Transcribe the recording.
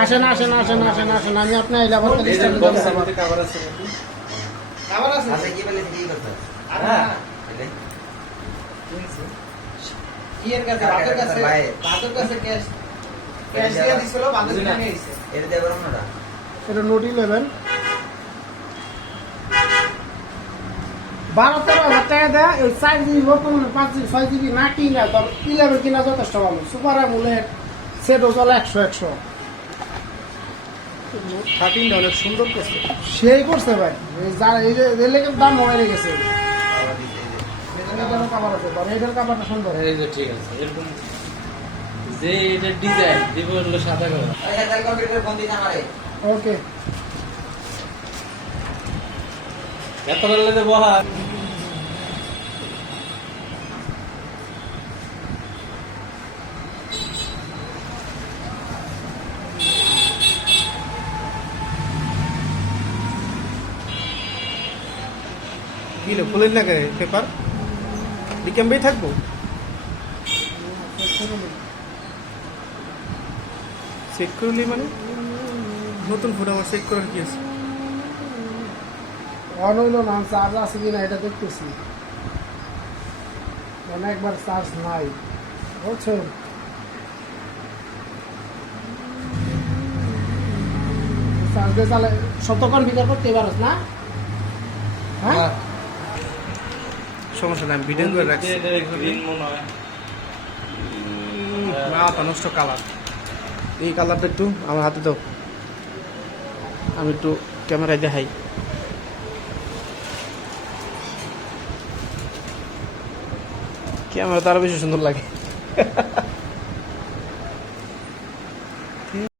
আসেন আসেন আসেন আসেন আসেন আমি আপনি আইলে আবার খাবার আছে খাবার আছে আচ্ছা কি বলে কি কথা আরে হ্যাঁ না এলে কি এর কাছে বাতের কাছে ক্যাশ দিয়ে দিছিল বাতের নিয়ে আইছে এর দেবর না এটা নোট 11 12-13 টাকা দেয় ওই 4 জিবি বর্তমানে 5 জিবি 6 জিবি না কিনা তোর 11 কিনা যথেষ্ট ভালো সুপার আমুলেট সেটও চলে 100 13 অনেক সুন্দর করছে সেই করছে ভাই এই যে লেগের দাম হয়ে গেছে খাবার দিতে এটারও কাভার আছে এটার কাভারটা সুন্দর এই যে ঠিক আছে এরকম যে এটা ডিজাইন দিব হলো সাদা কালার এই তাহলে কম্পিউটার ফোন দিন আমারে ওকে এত লাগলে বহা কিলো খুলেন না কে পেপার বিকেমবেই থাকবো চেক করলি মানে নতুন ফোন আমার চেক করার কি আছে অন হইল না চার্জ আছে কিনা এটা দেখতেছি অনেকবার চার্জ নাই বুঝছেন চার্জ দিয়ে চালে শতক্ষণ ভিতর করতে পারস না হ্যাঁ সমস্যা নাই আমি ভিডিও করে রাখছি এটা গ্রিন মনে হয় মাথা নষ্ট কালার এই কালারটা একটু আমার হাতে দাও আমি একটু ক্যামেরায় দেখাই ক্যামেরা তো আরো বেশি সুন্দর লাগে